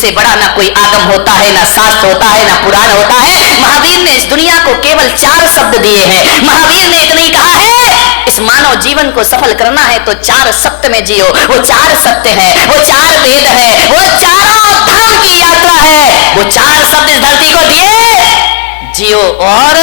इनसे बड़ा ना कोई आगम होता है, ना शास्त्र होता है, ना पुराण होता है। महावीर ने इस दुनिया को केवल 4 शब्द दिए हैं। महावीर ने इतना ही कहा है, इस मानव जीवन को सफल करना है तो 4 सत्य में जियो। वो 4 सत्य है, वो 4 वेद है, वो चारों धाम की यात्रा है। वो 4 शब्द इस धरती को दिए, जियो और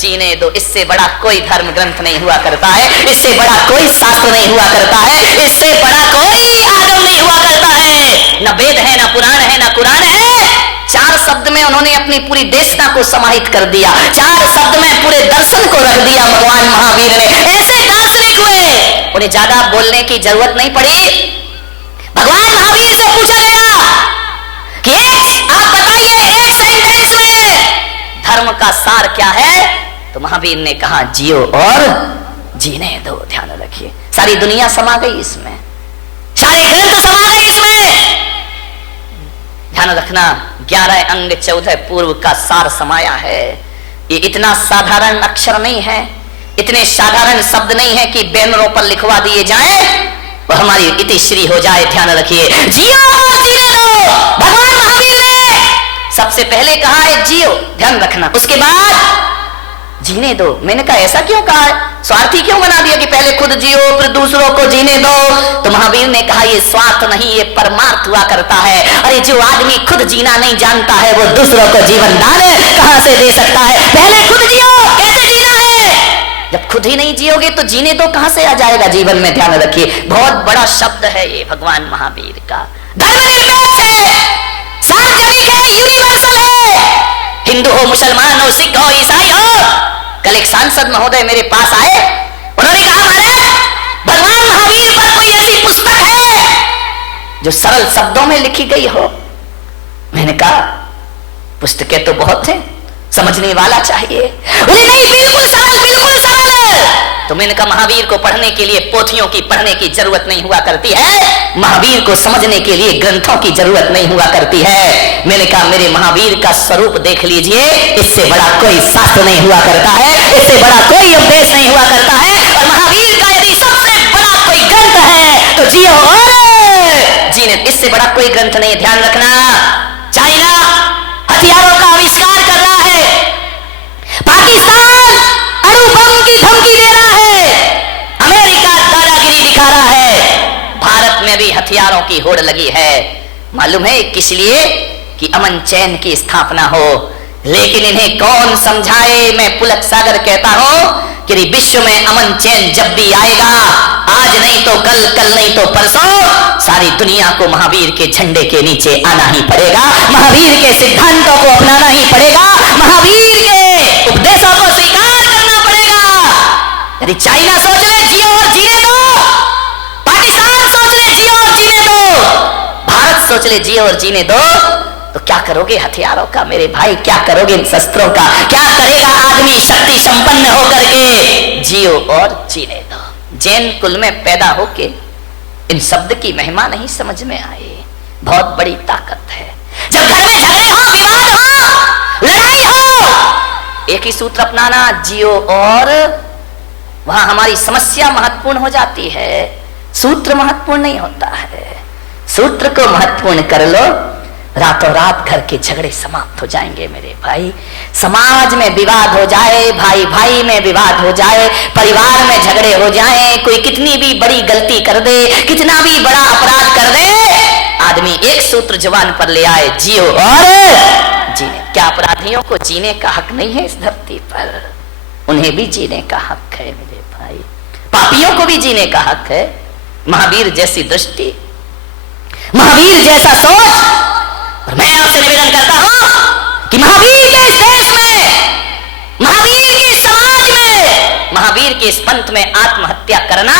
जीने दो। इससे बड़ा कोई धर्म ग्रंथ नहीं हुआ करता है, इससे बड़ा कोई शास्त्र नहीं हुआ करता है, इससे बड़ा कोई आगम नहीं हुआ करता है। न वेद है, न पुराण है, न कुरान है। 4 शब्द में उन्होंने अपनी पूरी देशना को समाहित कर दिया। 4 शब्द में पूरे दर्शन को रख दिया भगवान महावीर ने। ऐसे दार्शनिक हुए, उन्हें ज्यादा बोलने की जरूरत नहीं पड़ी। भगवान महावीर से पूछा गया कि आप बताइए एक सेंटेंस में धर्म का सार क्या है, तो महावीर ने कहा जियो और जीने दो। ध्यान रखिए, सारी दुनिया समा गई इसमें, सारे ग्रंथ समा गए इसमें। ध्यान रखना, 11 अंग 14 पूर्व का सार समाया है। ये इतना साधारण अक्षर नहीं है, इतने साधारण शब्द नहीं है कि बैनरों पर लिखवा दिए जाए, वो हमारी इतिश्री हो जाए। ध्यान रखिए, जियो और जीने दो। भगवान महावीर ने सबसे पहले कहा है जियो, ध्यान रखना, उसके बाद जीने दो। मैंने कहा ऐसा क्यों कहा है, स्वार्थी क्यों बना दिया कि पहले खुद जियो फिर दूसरों को जीने दो। तो महावीर ने कहा ये स्वार्थ नहीं, ये परमार्थ हुआ करता है। अरे जो आदमी खुद जीना नहीं जानता है वो दूसरों को जीवन दान कहां से दे सकता है। पहले खुद जियो, कैसे जीना है। जब खुद ही नहीं जियोगे तो जीने दो कहां से आ जाएगा जीवन में। ध्यान रखिए, बहुत बड़ा शब्द है ये भगवान महावीर का। धर्मनिरपेक्ष है, सार्वजनिक है, यूनिवर्सल है। हिंदू हो, मुसलमान हो, सिख हो, ईसाई हो। कल एक सांसद महोदय मेरे पास आए, उन्होंने कहा महाराज भगवान महावीर पर कोई ऐसी पुस्तक है जो सरल शब्दों में लिखी गई हो। मैंने कहा पुस्तकें तो बहुत हैं, समझने वाला चाहिए। बोले नहीं, बिल्कुल सरल, बिल्कुल सरल। तो मैंने कहा महावीर को पढ़ने के लिए पोथियों की पढ़ने की जरूरत नहीं हुआ करती है, महावीर को समझने के लिए ग्रंथों की जरूरत नहीं हुआ करती है। मैंने कहा मेरे महावीर का स्वरूप देख लीजिए, इससे बड़ा कोई शास्त्र नहीं हुआ करता है, इससे बड़ा कोई उपदेश नहीं हुआ करता है। और महावीर का यदि सबसे बड़ा कोई ग्रंथ है तो जियो और जीने, इससे बड़ा कोई ग्रंथ नहीं। ध्यान रखना, चाइना हथियारों का आविष्कार कर रहा है, पाकिस्तान अणु बम की धमकी दे रहा है, अमेरिका दादागिरी दिखा रहा है, भारत में भी हथियारों की होड़ लगी है। मालूम है किस लिए, कि अमन चैन की स्थापना हो। लेकिन इन्हें कौन समझाए। मैं पुलक सागर कहता हूं कि विश्व में अमन चैन जब भी आएगा, आज नहीं तो कल, कल नहीं तो परसों, सारी दुनिया को महावीर के झंडे के नीचे आना ही पड़ेगा, महावीर के सिद्धांतों को अपनाना ही पड़ेगा, महावीर के उपदेशों को स्वीकार करना पड़ेगा। यदि चाइना सोच ले जियो और जीने दो, पाकिस्तान सोच ले जियो और जीने दो, भारत सोच ले जियो और जीने दो, तो क्या करोगे हथियारों का मेरे भाई, क्या करोगे इन शस्त्रों का। क्या करेगा आदमी शक्ति संपन्न होकर के, जियो और जीने दो। जैन कुल में पैदा होके इन शब्द की महिमा नहीं समझ में आई, बहुत बड़ी ताकत है। जब घर में झगड़े हो, विवाद हो, लड़ाई हो, एक ही सूत्र अपनाना, जियो और, वहां हमारी समस्या महत्वपूर्ण हो जाती है, सूत्र महत्वपूर्ण नहीं होता है। सूत्र को महत्वपूर्ण कर लो, रातों रात घर के झगड़े समाप्त हो जाएंगे मेरे भाई। समाज में विवाद हो जाए, भाई भाई में विवाद हो जाए, परिवार में झगड़े हो जाए, कोई कितनी भी बड़ी गलती कर दे, कितना भी बड़ा अपराध कर दे, आदमी एक सूत्र जुबान पर ले आए, जियो और जीने। क्या अपराधियों को जीने का हक नहीं है इस धरती पर? उन्हें भी जीने का हक है मेरे भाई, पापियों को भी जीने का हक है। महावीर जैसी दृष्टि, महावीर जैसा सोच। और मैं आपसे निवेदन करता हूं कि महावीर के इस देश में, महावीर के समाज में, महावीर के इस पंथ में आत्महत्या करना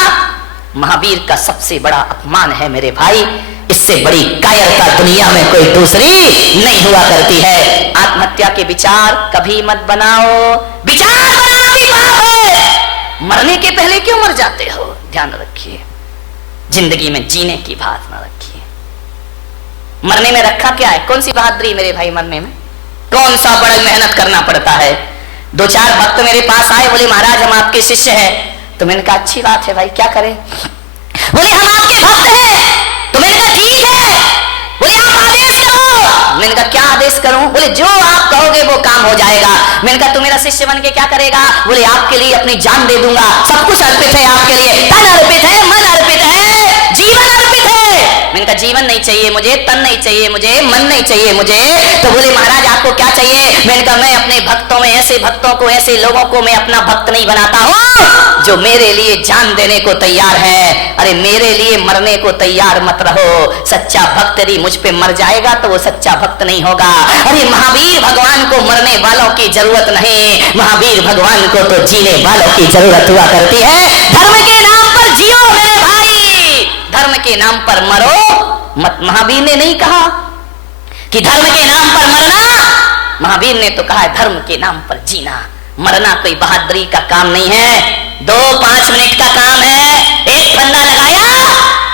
महावीर का सबसे बड़ा अपमान है मेरे भाई। इससे बड़ी कायरता दुनिया में कोई दूसरी नहीं हुआ करती है। आत्महत्या के विचार कभी मत बनाओ, विचार बनाना भी पाप है। मरने के पहले क्यों मर जाते हो? ध्यान रखिए, जिंदगी में जीने की भावना रखिए। मरने में रखा क्या है? कौन सी बहादुरी मेरे भाई मरने में? कौन सा बड़ा मेहनत करना पड़ता है। 2-4 भक्त मेरे पास आए, बोले महाराज हम आपके शिष्य हैं। तो मैंने कहा अच्छी बात है भाई, क्या करें? बोले हम आपके भक्त हैं। तो मैंने कहा ठीक है। बोले आप आदेश करो मैंने कहा क्या आदेश करूं? बोले जो आप कहोगे वो काम हो जाएगा। मैंने कहा तू मेरा शिष्य बन के क्या करेगा? बोले आपके लिए अपनी जान दे दूंगा, सब कुछ अर्पित है आपके लिए, तन अर्पित है, मन अर्पित है, जीवन अर्पित है। मैंने कहा जीवन नहीं चाहिए मुझे, तन नहीं चाहिए मुझे, मन नहीं चाहिए मुझे। तो बोले महाराज आपको क्या चाहिए? मैंने कहा मैं अपने भक्तों में ऐसे भक्तों को, ऐसे लोगों को मैं अपना भक्त नहीं बनाता हूं जो मेरे लिए जान देने को तैयार है। अरे मेरे लिए मरने को तैयार मत रहो। सच्चा भक्त यदि मुझ पे मर जाएगा तो वो सच्चा भक्त नहीं होगा। अरे महावीर भगवान को मरने वालों की जरूरत नहीं, महावीर भगवान को तो जीने वालों की जरूरत हुआ करती है। धर्म के नाम पर जियो मेरे भाई, धर्म के नाम पर मरो मत। महावीर ने नहीं कहा कि धर्म के नाम पर मरना, महावीर ने तो कहा है धर्म के नाम पर जीना। मरना कोई बहादुरी का काम नहीं है, 2-5 मिनट का काम है। एक फंदा लगाया,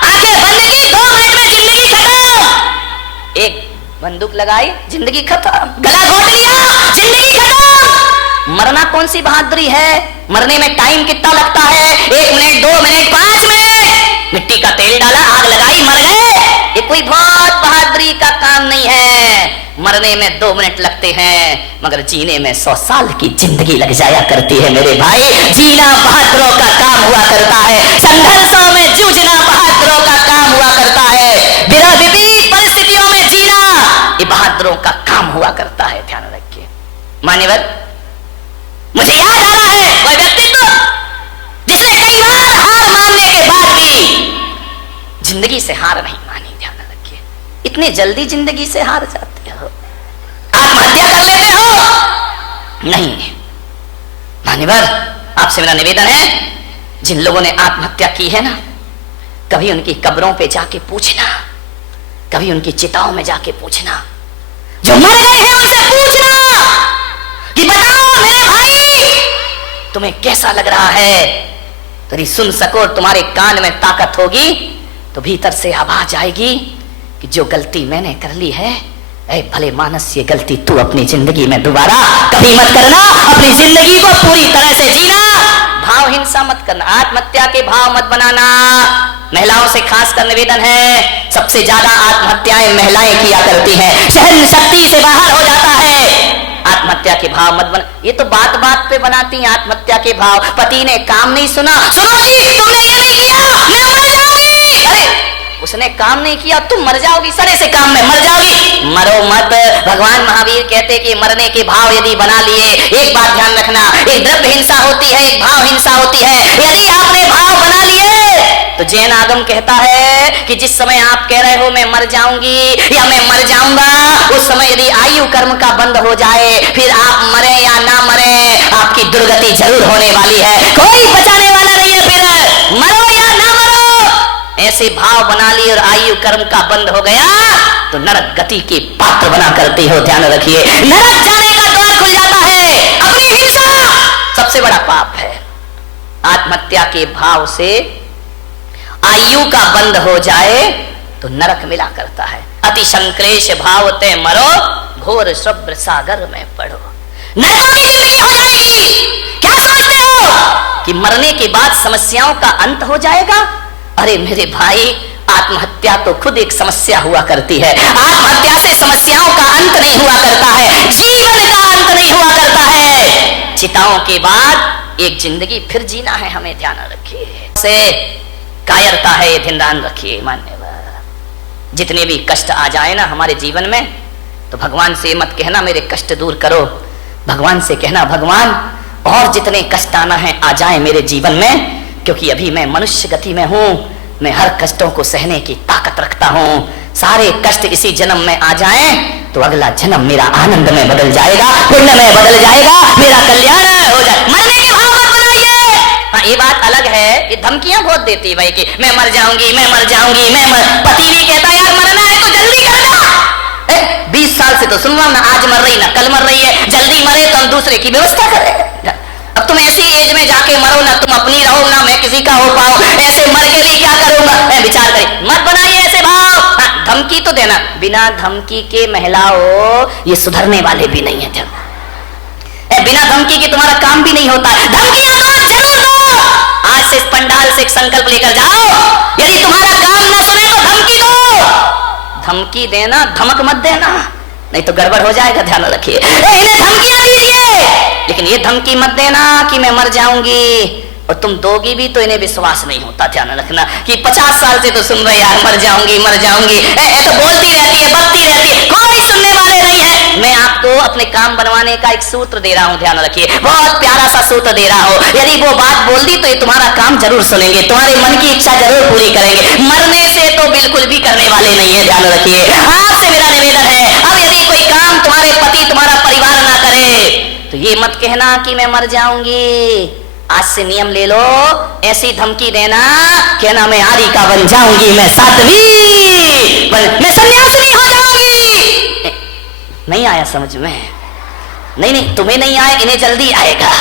आंखें बंद की, 2 मिनट में जिंदगी खत्म। एक बंदूक लगाई, जिंदगी खत्म। गला घोट लिया, जिंदगी खत्म। मरना कौन सी बहादुरी है? मरने में टाइम कितना लगता है? 1 मिनट, 2 मिनट, 5 मिनट। मिट्टी का तेल डाला, आग लगाई, मर गए। ये कोई बहुत बहादुरी का काम नहीं है। मरने में 2 मिनट लगते हैं, मगर जीने में 100 साल की जिंदगी लग जाया करती है मेरे भाई। जीना बहादुरों का काम हुआ करता है, संघर्षों में जूझना बहादुरों का काम हुआ करता है, विपरीत परिस्थितियों में जीना ये बहादुरों का काम हुआ करता है। ध्यान रखिए मान्यवर, मुझे याद आ रहा है वह व्यक्तित्व जिसने कई बार हार मानने के बाद भी जिंदगी से हार नहीं मानी। ध्यान रखिए, इतने जल्दी जिंदगी से हार जाते हो, आत्महत्या कर लेते हो। नहीं मान्यवर, आपसे मेरा निवेदन है, जिन लोगों ने आत्महत्या की है ना, कभी उनकी कब्रों पे जाके पूछना, कभी उनकी चिताओं में जाके पूछना, जो मर गए हैं उनसे पूछना कि बताओ मेरे भाई तुम्हें कैसा लग रहा है। यदि सुन सको, तुम्हारे कान में ताकत होगी तो भीतर से आवाज आएगी कि जो गलती मैंने कर ली है, ऐ भले मानस ये गलती तू अपनी जिंदगी में दोबारा कभी मत करना। अपनी जिंदगी को पूरी तरह से जीना, भाव हिंसा मत करना, आत्महत्या के भाव मत बनाना। महिलाओं से खासकर निवेदन है, सबसे ज्यादा आत्महत्याएं महिलाएं किया करती हैं, सहन शक्ति से बाहर हो जाता है। आत्महत्या के भाव मत बना। ये तो बात बात पे बनाती हैं आत्महत्या के भाव। पति ने काम नहीं सुना, सुनो जी तुमने ये नहीं किया, मैं मर जाऊंगी। अरे उसने काम नहीं किया, तुम मर जाओगी, सड़े से काम में मर जाओगी। मरो मत। भगवान महावीर कहते कि मरने के भाव यदि बना लिए, एक बात ध्यान रखना, एक द्रव्य हिंसा होती है, एक भाव हिंसा होती है। यदि आपने भाव बना लिए तो जैन आगम कहता है कि जिस समय आप कह रहे हो मैं मर जाऊंगी या मैं मर जाऊंगा, उस समय यदि आयु कर्म का बंद हो जाए, फिर आप मरे या ना मरे, आपकी दुर्गति जरूर होने वाली है। कोई बचाने वाला नहीं है। फिर मरो या ना मरो, ऐसे भाव बना लिए और आयु कर्म का बंद हो गया तो नरक गति के पात्र बना करते हो। ध्यान रखिए, नरक जाने का द्वार खुल जाता है। अपनी हिंसा सबसे बड़ा पाप है। आत्महत्या के भाव से आयु का बंद हो जाए तो नरक मिला करता है। अति संक्लेश भाव ते मरो, घोर शुभ्र सागर में पड़ो, नरकों की जिंदगी हो जाएगी। क्या समझते हो कि मरने के बाद समस्याओं का अंत हो जाएगा? अरे मेरे भाई, आत्महत्या तो खुद एक समस्या हुआ करती है। आत्महत्या से समस्याओं का अंत नहीं हुआ करता है, जीवन का अंत नहीं हुआ करता है। चिताओं के बाद एक जिंदगी फिर जीना है, हमें ध्यान रखिए। से कायरता है, ये ध्यान रखिए मान्यवर। जितने भी कष्ट आ जाए ना हमारे जीवन में, तो भगवान से मत कहना मेरे कष्ट दूर करो, भगवान से कहना भगवान और जितने कष्ट आना है आ जाए मेरे जीवन में, क्योंकि अभी मैं मनुष्य गति में हूं, मैं हर कष्टों को सहने की ताकत रखता हूं। सारे कष्ट इसी जन्म में आ जाएं तो अगला जन्म मेरा आनंद में बदल जाएगा, पुण्य में बदल जाएगा, मेरा कल्याण हो जाए। मरने के भाव मत बनाइए। हाँ, ये बात अलग है, ये धमकियां बहुत देती है भाई कि मैं मर जाऊंगी, मैं मर जाऊंगी, पति भी कहता है यार मरना है तो जल्दी करना। 20 साल से तो सुन रहा हूं ना, आज मर रही ना कल मर रही है, जल्दी मरे तो हम दूसरे की व्यवस्था करें। अब तुम ऐसी एज में जाके मरो ना, तुम अपनी रहो ना मैं किसी का हो पाऊं, ऐसे मर के लिए क्या करूंगा, मैं विचार करें। मत बनाइए ऐसे भाव। हाँ, धमकी तो देना, बिना धमकी के महिलाओं ये सुधरने वाले भी नहीं है। बिना धमकी के तुम्हारा काम भी नहीं होता। धमकियां दो, जरूर दो। आज से इस पंडाल से एक संकल्प लेकर जाओ, यदि तुम्हारा काम ना सुने तो धमकी दो। धमकी देना, धमक मत देना। नहीं तो गड़बड़ हो जाएगा, ध्यान रखिए। इन्हें धमकियां दीजिए, लेकिन ये धमकी मत देना कि मैं मर जाऊंगी, और तुम दोगी भी तो इन्हें विश्वास नहीं होता। ध्यान रखना कि 50 साल से तो सुन रहे यार मर जाऊंगी मर जाऊंगी, तो बोलती रहती है, बकती रहती है, कोई सुनने वाले नहीं है। मैं आपको अपने काम बनवाने का एक सूत्र दे रहा हूं, ध्यान रखिए, बहुत प्यारा सा सूत्र दे रहा हूं। यदि वो बात बोल दी तो ये तुम्हारा काम जरूर सुनेंगे, तुम्हारे मन की इच्छा जरूर पूरी करेंगे, मरने से तो बिल्कुल भी करने वाले नहीं है। ध्यान रखिए, आपसे मेरा निवेदन है, अब यदि कोई काम तुम्हारे पति तुम्हारा परिवार ना करे तो ये मत कहना कि मैं मर जाऊंगी। आज से नियम ले लो, ऐसी धमकी देना, कहना मैं आरी का बन जाऊंगी, मैं साध्वी, मैं सन्यासिनी हो जाऊंगी। नहीं आया समझ में? नहीं, तुम्हें नहीं आए, इन्हें जल्दी आएगा,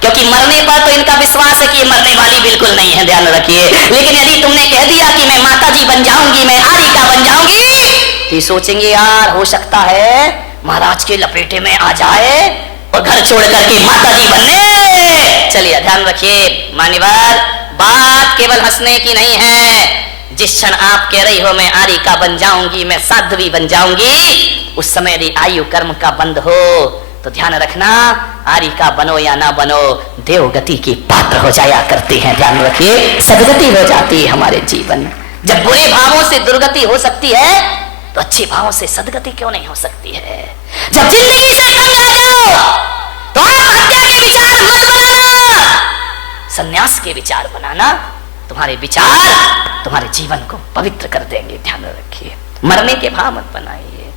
क्योंकि मरने पर तो इनका विश्वास है कि ये मरने वाली बिल्कुल नहीं है। ध्यान रखिए, लेकिन यदि तुमने कह दिया कि मैं माता जी बन जाऊंगी, मैं आरी का बन जाऊंगी, तो सोचेंगे यार हो सकता है महाराज के लपेटे में आ जाए और घर छोड़ करके माता जी बनने। चलिए ध्यान रखिए मान्यवर, बात केवल हंसने की नहीं है। जिस क्षण आप कह रही हो मैं आरी का बन जाऊंगी, मैं साध्वी बन जाऊंगी, उस समय यदि आयु कर्म का बंद हो तो ध्यान रखना, आरी का बनो या ना बनो, देवगति की पात्र हो जाया करती हैं। ध्यान रखिए, सदगति हो जाती है हमारे जीवन। जब बुरे भावों से दुर्गति हो सकती है तो अच्छे भावों से सदगति क्यों नहीं हो सकती है? जब जिंदगी से तंग आ जाओ तो आत्महत्या के विचार मत बनाना, संन्यास के विचार बनाना। तुम्हारे विचार तुम्हारे जीवन को पवित्र कर देंगे। ध्यान रखिए, मरने के भाव मत बनाइए,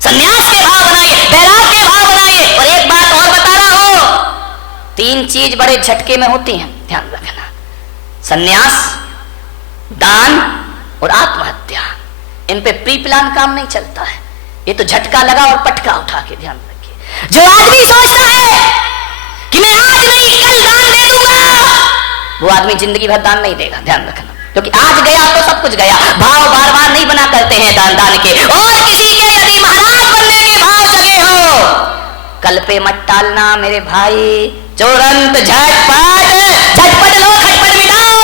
संन्यास के भाव बनाइए, वैराग के भाव बनाइए। और एक बात और बता रहा हूं, 3 चीज बड़े झटके में होती हैं, ध्यान रखना, संन्यास, दान और आत्महत्या। इन पे प्री प्लान काम नहीं चलता है, ये तो झटका लगा और पटका उठा के। ध्यान रखिए, जो आदमी सोचता है कि मैं आज नहीं कल दान दे दूंगा, वो आदमी जिंदगी भर दान नहीं देगा। ध्यान रखना, क्योंकि आज गया तो सब कुछ गया। भाव बार बार नहीं बना करते हैं दान के। और किसी के यदि महाराज बनने के भाव जगे हो, कल पे मत टालना मेरे भाई, तुरंत झटपट लो, खटपट मिटाओ।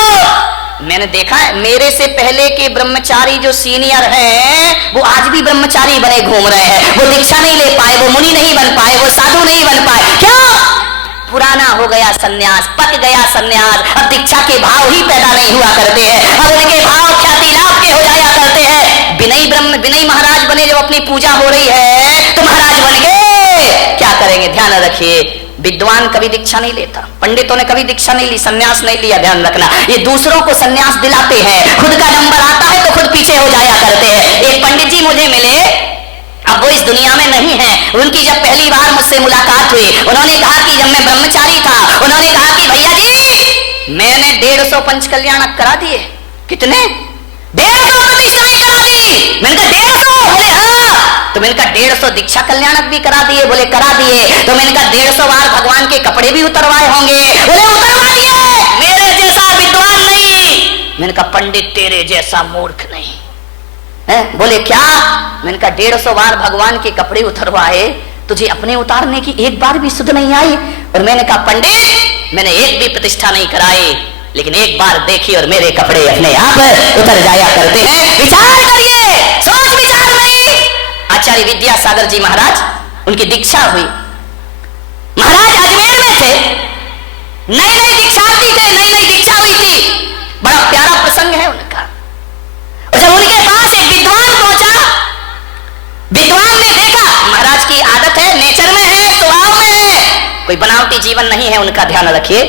मैंने देखा है, मेरे से पहले के ब्रह्मचारी जो सीनियर हैं वो आज भी ब्रह्मचारी बने घूम रहे हैं। वो दीक्षा नहीं ले पाए, वो मुनि नहीं बन पाए, वो साधु नहीं बन पाए। क्यों? पुराना हो गया सन्यास, पक गया सन्यास, अब दीक्षा के भाव ही पैदा नहीं हुआ करते हैं। अब उनके भाव ख्याति लाभ के हो जाया करते हैं। विनय महाराज बने, जब अपनी पूजा हो रही है तो महाराज बन गए, क्या करेंगे? ध्यान रखिए, विद्वान कभी दीक्षा नहीं लेता, पंडितों ने कभी दीक्षा नहीं ली, सन्यास नहीं लिया। ध्यान रखना, ये दूसरों को सन्यास दिलाते हैं, खुद का नंबर आता है तो खुद पीछे हो जाया करते हैं। एक पंडित जी मुझे मिले, अब वो इस दुनिया में नहीं है। उनकी जब पहली बार मुझसे मुलाकात हुई, उन्होंने कहा कि जब मैं ब्रह्मचारी था, उन्होंने कहा कि भैया जी मैंने 150 पंच कल्याणक करा दिए। कितने? 150 प्रतिष्ठाएं करा दी। मैंने कहा 150? बोले हाँ। तो मैंने कहा 150 दीक्षा कल्याणक भी करा दिए? बोले करा दिए। तो मैंने कहा 150 बार भगवान के कपड़े भी उतरवाए होंगे? बोले उतरवा दिए। मेरे जैसा विद्वान नहीं। मैंने कहा पंडित तेरे जैसा मूर्ख नहीं है। बोले क्या? मैंने कहा 150 बार भगवान के कपड़े उतरवाए, तुझे अपने उतारने की एक बार भी सुध नहीं आई? और मैंने कहा पंडित मैंने एक भी प्रतिष्ठा नहीं कराई, लेकिन एक बार देखी और मेरे कपड़े अपने आप उतर जाया करते हैं। विचार करिए, सोच विचार नहीं। आचार्य विद्यासागर जी महाराज, उनकी दीक्षा हुई, महाराज अजमेर में थे, नई नई दीक्षार्थी थे, नई नई दीक्षा हुई थी। बड़ा प्यारा प्रसंग है उनका। और जब उनके पास एक विद्वान पहुंचा, विद्वान ने देखा, महाराज की आदत है, नेचर में है, स्वभाव में है, कोई बनावटी जीवन नहीं है उनका। ध्यान रखिए,